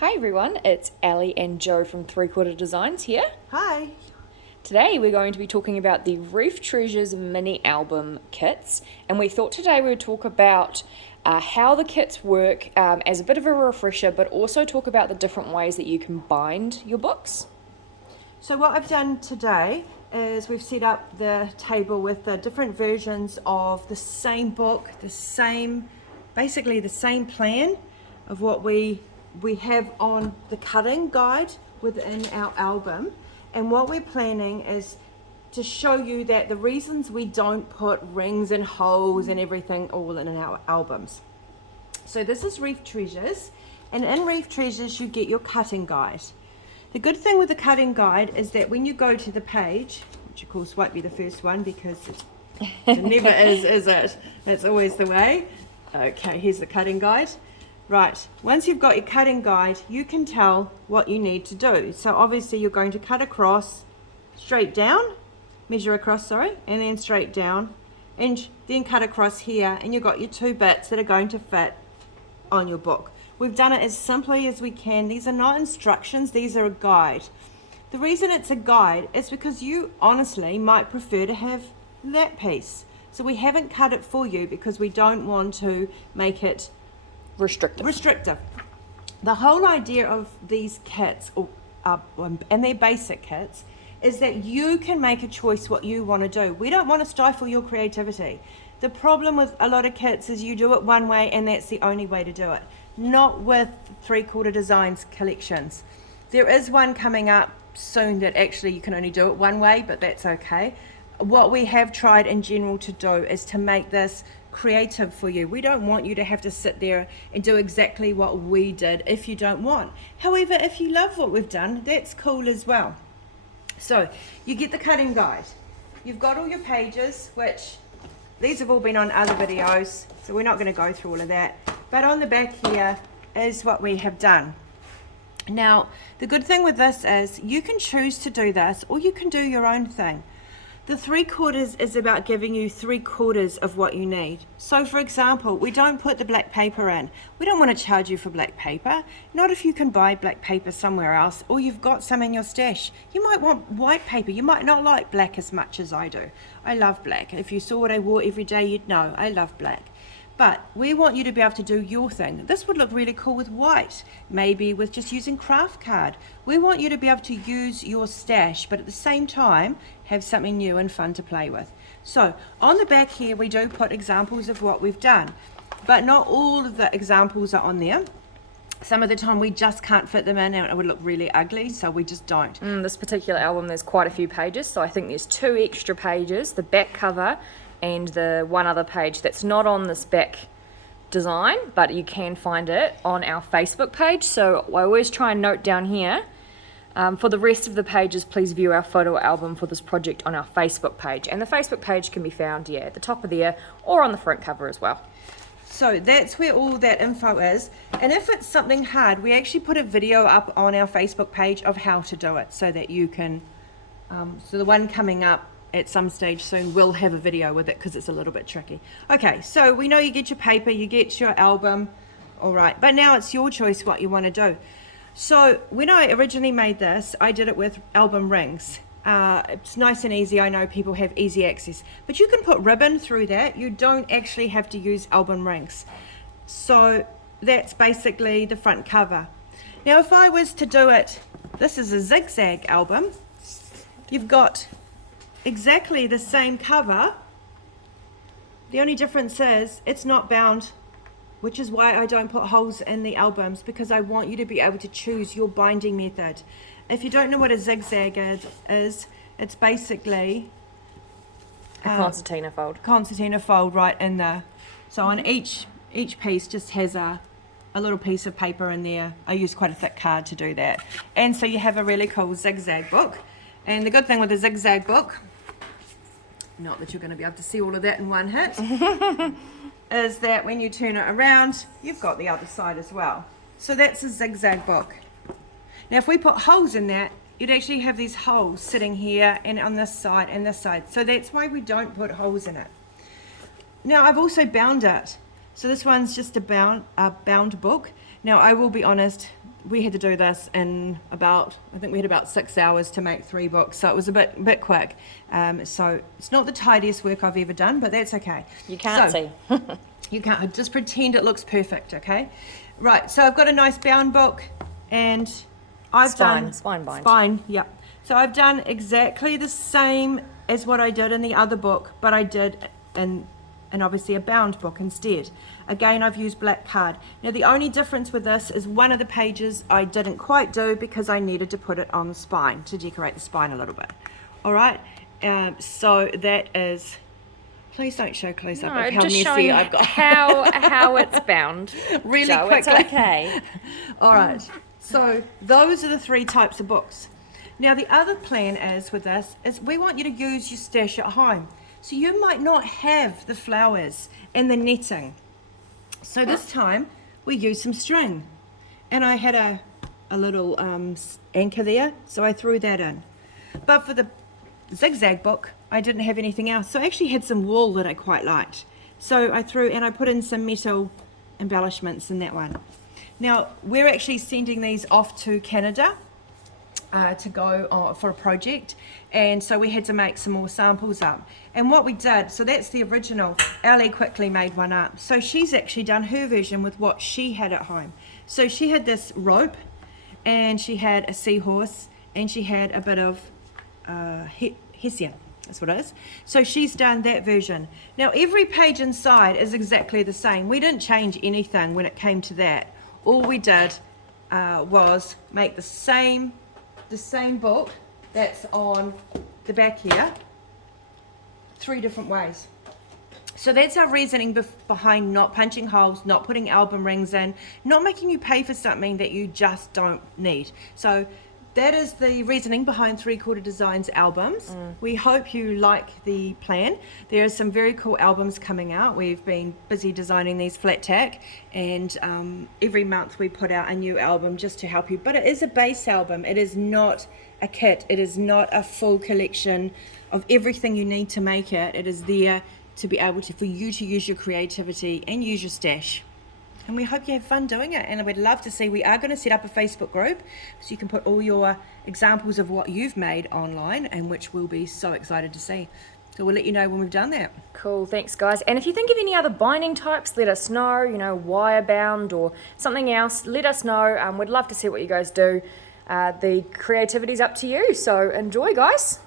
Hi everyone, it's Ali and Joe from Three Quarter Designs here. Hi. Today we're going to be talking about the Reef Treasures mini album kits, and we thought today we would talk about how the kits work as a bit of a refresher, but also talk about the different ways that you can bind your books. So what I've done today is we've set up the table with the different versions of the same book, basically the same plan of what we have on the cutting guide within our album. And what we're planning is to show you that the reasons we don't put rings and holes and everything all in our albums. So this is Reef Treasures, and in Reef Treasures you get your cutting guide. The good thing with the cutting guide is that when you go to the page, which of course won't be the first one because it never is it? That's always the way. Okay, here's the cutting guide. Right, once you've got your cutting guide, you can tell what you need to do. So obviously you're going to cut across, straight down, measure across, and then straight down, and then cut across here, and you've got your two bits that are going to fit on your book. We've done it as simply as we can. These are not instructions, these are a guide. The reason it's a guide is because you honestly might prefer to have that piece. So we haven't cut it for you because we don't want to make it restrictive. The whole idea of these kits, and they're basic kits, is that you can make a choice what you want to do. We don't want to stifle your creativity. The problem with a lot of kits is you do it one way and that's the only way to do it. Not with Three Quarter Designs collections. There is one coming up soon that actually you can only do it one way, but that's okay. What we have tried in general to do is to make this creative for you. We don't want you to have to sit there and do exactly what we did if you don't want. However, if you love what we've done, that's cool as well. So you get the cutting guide. You've got all your pages, which these have all been on other videos, so we're not going to go through all of that. But on the back here is what we have done. Now, the good thing with this is you can choose to do this or you can do your own thing. The 3/4 is about giving you 3/4 of what you need. So for example, we don't put the black paper in. We don't want to charge you for black paper. Not if you can buy black paper somewhere else or you've got some in your stash. You might want white paper. You might not like black as much as I do. I love black. If you saw what I wore every day, you'd know I love black. But we want you to be able to do your thing. This would look really cool with white, maybe with just using craft card. We want you to be able to use your stash, but at the same time, have something new and fun to play with. So on the back here, we do put examples of what we've done, but not all of the examples are on there. Some of the time we just can't fit them in and it would look really ugly, so we just don't. This particular album, there's quite a few pages, so I think there's 2 extra pages, the back cover and the one other page that's not on this back design, but you can find it on our Facebook page. So I always try and note down here, for the rest of the pages, please view our photo album for this project on our Facebook page. And the Facebook page can be found, at the top of there or on the front cover as well. So that's where all that info is. And if it's something hard, we actually put a video up on our Facebook page of how to do it so that you can, so the one coming up at some stage soon will have a video with it because it's a little bit tricky. Okay, so we know you get your paper, you get your album, all right, but now it's your choice what you want to do. So when I originally made this, I did it with album rings. It's nice and easy. I know people have easy access, but you can put ribbon through that. You don't actually have to use album rings. So that's basically the front cover. Now if I was to do it, this is a zigzag album. You've got exactly the same cover. The only difference is it's not bound, which is why I don't put holes in the albums, because I want you to be able to choose your binding method. If you don't know what a zigzag is, it's basically A concertina fold. Concertina fold right in there. So on each piece just has a little piece of paper in there. I use quite a thick card to do that. And so you have a really cool zigzag book. And the good thing with a zigzag book, not that you're going to be able to see all of that in one hit, is that when you turn it around, you've got the other side as well. So that's a zigzag book. Now if we put holes in that, you'd actually have these holes sitting here and on this side and this side. So that's why we don't put holes in it. Now I've also bound it. So this one's just a bound book. Now I will be honest, we had to do this in about, I think we had about 6 hours to make 3 books, so it was a bit quick. So it's not the tidiest work I've ever done, but that's okay. You can't see. You can't, just pretend it looks perfect, okay? Right, so I've got a nice bound book, and I've done spine bind. Spine, yep. So I've done exactly the same as what I did in the other book, but I did in obviously a bound book instead. Again, I've used black card. Now the only difference with this is one of the pages I didn't quite do because I needed to put it on the spine to decorate the spine a little bit. All right, so that is, please don't show close up of how just messy showing I've got. how it's bound. Really Joe, quickly. it's okay. All right, so those are the 3 types of books. Now the other plan is with this is we want you to use your stash at home. So you might not have the flowers and the netting. So this time we used some string, and I had a little anchor there, so I threw that in. But for the zigzag book, I didn't have anything else. So I actually had some wool that I quite liked. So I put in some metal embellishments in that one. Now we're actually sending these off to Canada to go for a project, and so we had to make some more samples up. And what we did, so that's the original. Ellie quickly made one up, so she's actually done her version with what she had at home. So she had this rope, and she had a seahorse, and she had a bit of hessian, that's what it is. So she's done that version. Now every page inside is exactly the same. We didn't change anything when it came to that. All we did was make the same book that's on the back here 3 different ways. So that's our reasoning behind not punching holes, not putting album rings in, not making you pay for something that you just don't need. So that is the reasoning behind 3/4 Designs albums. We hope you like the plan. There are some very cool albums coming out. We've been busy designing these flat tack, and every month we put out a new album just to help you. But it is a base album. It is not a kit. It is not a full collection of everything you need to make it. It is there to be able to, for you to use your creativity and use your stash. And we hope you have fun doing it. And we'd love to see, we are going to set up a Facebook group so you can put all your examples of what you've made online, and which we'll be so excited to see. So we'll let you know when we've done that. Cool, thanks guys. And if you think of any other binding types, let us know, wire bound or something else, let us know. We'd love to see what you guys do. The creativity's up to you, so enjoy guys.